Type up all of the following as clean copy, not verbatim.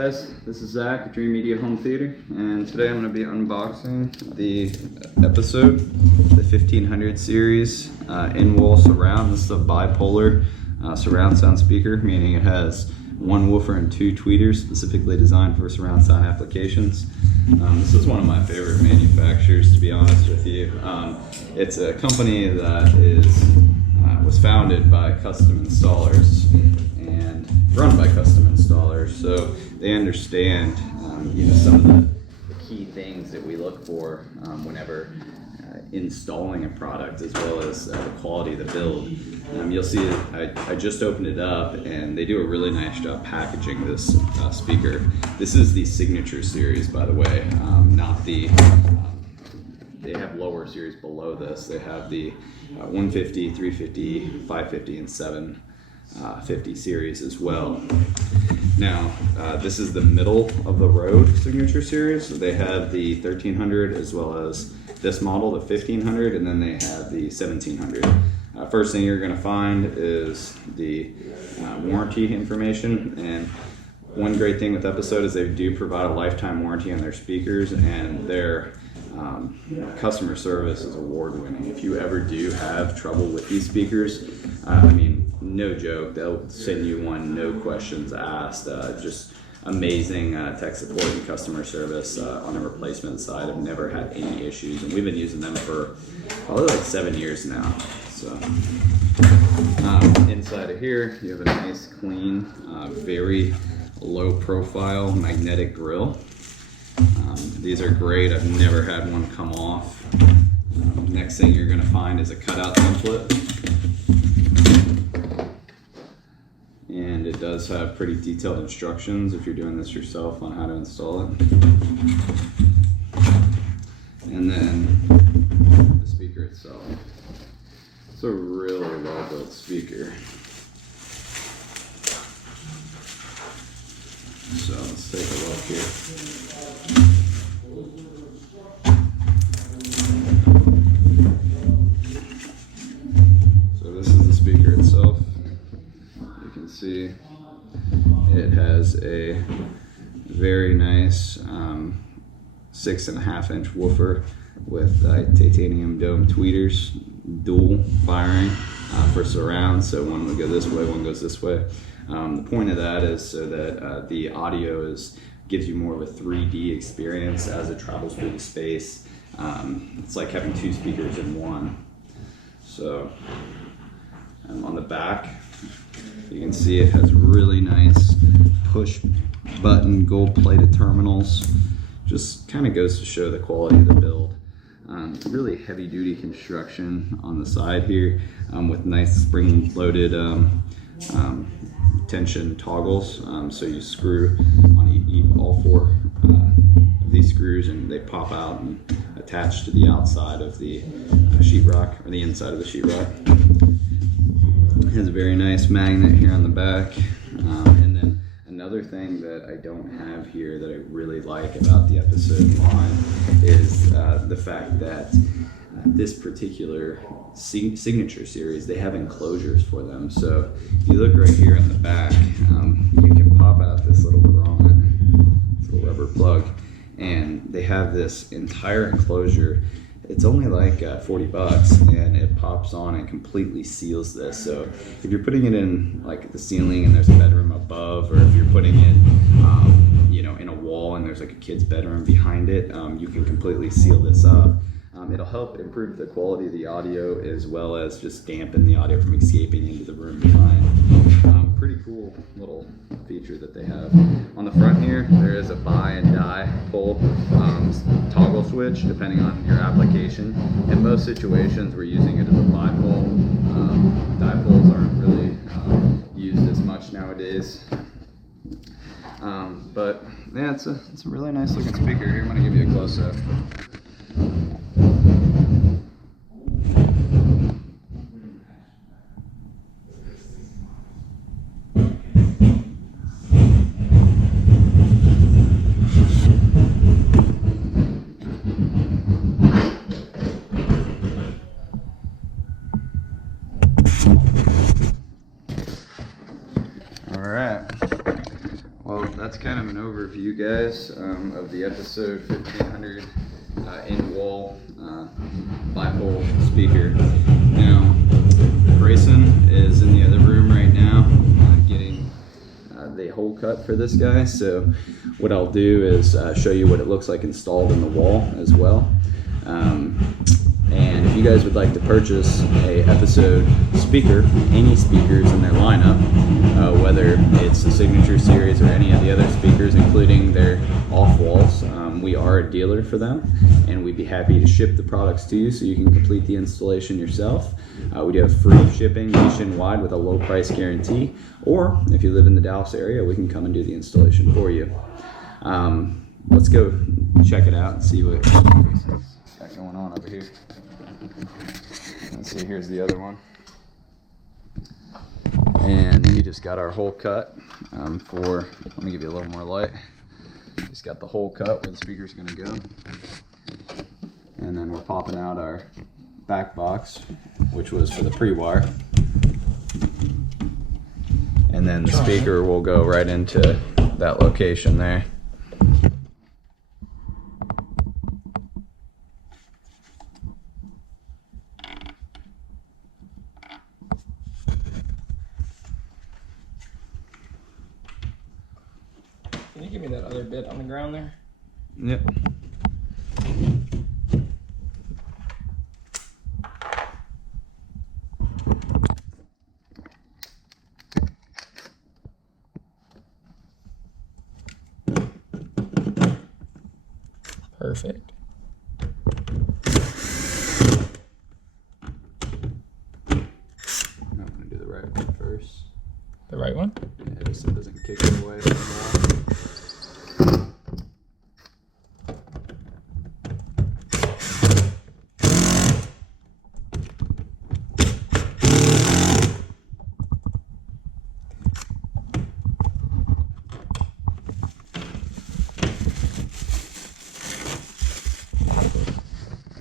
guys, this is Zach at Dreamedia Home Theater, and today I'm going to be unboxing the episode, the 1500 series in-wall surround. This is a bipolar surround sound speaker, meaning it has one woofer and two tweeters specifically designed for surround sound applications. This is one of my favorite manufacturers, to be honest with you. It's a company that was founded by custom installers and run by custom installers, so they understand some of the key things that we look for whenever installing a product, as well as the quality of the build. You'll see I just opened it up, and they do a really nice job packaging this speaker. This is the Signature series, by the way, not the they have lower series below this. They have the 150, 350, 550, and 750 series as well. Now, this is the middle of the road Signature series. So they have the 1300 as well as this model, the 1500, and then they have the 1700. First thing you're going to find is the warranty information. And one great thing with Episode is they do provide a lifetime warranty on their speakers, and their customer service is award-winning. If you ever do have trouble with these speakers, no joke, they'll send you one, no questions asked. Just amazing tech support and customer service on the replacement side. I've never had any issues, and we've been using them for probably like 7 years now. So inside of here, you have a nice, clean, very low-profile magnetic grill. These are great. I've never had one come off. Next thing you're going to find is a cutout template. And it does have pretty detailed instructions if you're doing this yourself on how to install it. And then the speaker itself. It's a really well-built speaker. So let's take a look here. So this is the speaker itself. You can see it has a very nice 6.5 inch woofer with titanium dome tweeters, dual firing for surround, so one would go this way, one goes this way. The point of that is so that the audio gives you more of a 3D experience as it travels through the space. It's like having two speakers in one. So on the back, you can see it has really nice push button gold plated terminals. Just kind of goes to show the quality of the build. Really heavy duty construction on the side here with nice spring loaded tension toggles. So you screw on all four of these screws, and they pop out and attach to the outside of the sheetrock, or the inside of the sheetrock. It has a very nice magnet here on the back. And then another thing that I don't have here that I really like about the Episode line is the fact that this particular Signature series, they have enclosures for them. So if you look right here in the back, you can pop out this little grommet, this little rubber plug, and they have this entire enclosure. It's only like 40 bucks, and it pops on and completely seals this. So if you're putting it in like the ceiling and there's a bedroom above, or if you're putting it in a wall and there's like a kid's bedroom behind it, you can completely seal this up. It'll help improve the quality of the audio, as well as just dampen the audio from escaping into the room behind. Pretty cool little feature that they have. On the front here, there is a buy and die pull toggle switch depending on your application. In most situations, we're using it as a bipole. Die pulls aren't really used as much nowadays. But yeah, it's a really nice looking speaker here. I'm going to give you a close up. that's kind of an overview, guys, of the episode 1500 in-wall bipole speaker. Now, Grayson is in the other room right now getting the hole cut for this guy. So what I'll do is show you what it looks like installed in the wall as well. And if you guys would like to purchase a episode speaker, any speakers in their lineup, whether it's the Signature Series or any of the other speakers, including their off-walls, we are a dealer for them, and we'd be happy to ship the products to you so you can complete the installation yourself. We do have free shipping nationwide with a low price guarantee, or if you live in the Dallas area, we can come and do the installation for you. Let's go check it out and see what Grayson's got going on over here. Let's see, here's the other one. And we just got our hole cut let me give you a little more light. Just got the hole cut where the speaker's gonna go. And then we're popping out our back box, which was for the pre-wire. And then the speaker will go right into that location there. Can you give me that other bit on the ground there? Yep. Perfect. I'm gonna do the right one first. The right one? Yeah, just so it doesn't kick it away from the wall.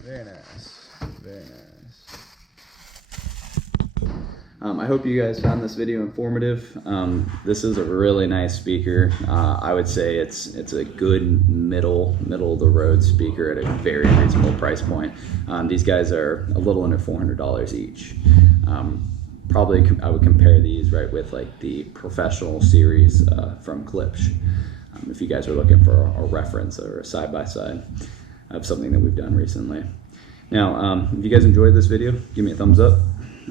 Very nice, very nice. I hope you guys found this video informative. This is a really nice speaker. I would say it's a good middle of the road speaker at a very reasonable price point. These guys are a little under $400 each. Probably I would compare these right with like the professional series from Klipsch. If you guys are looking for a reference or a side-by-side of something that we've done recently. Now, if you guys enjoyed this video, give me a thumbs up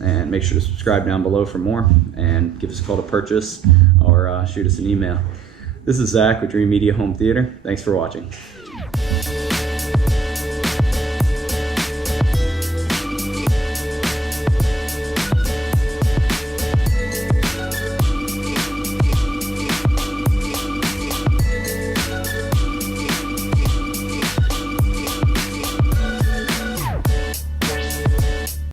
and make sure to subscribe down below for more, and give us a call to purchase or shoot us an email. This is Zach with Dreamedia Home Theater. Thanks for watching.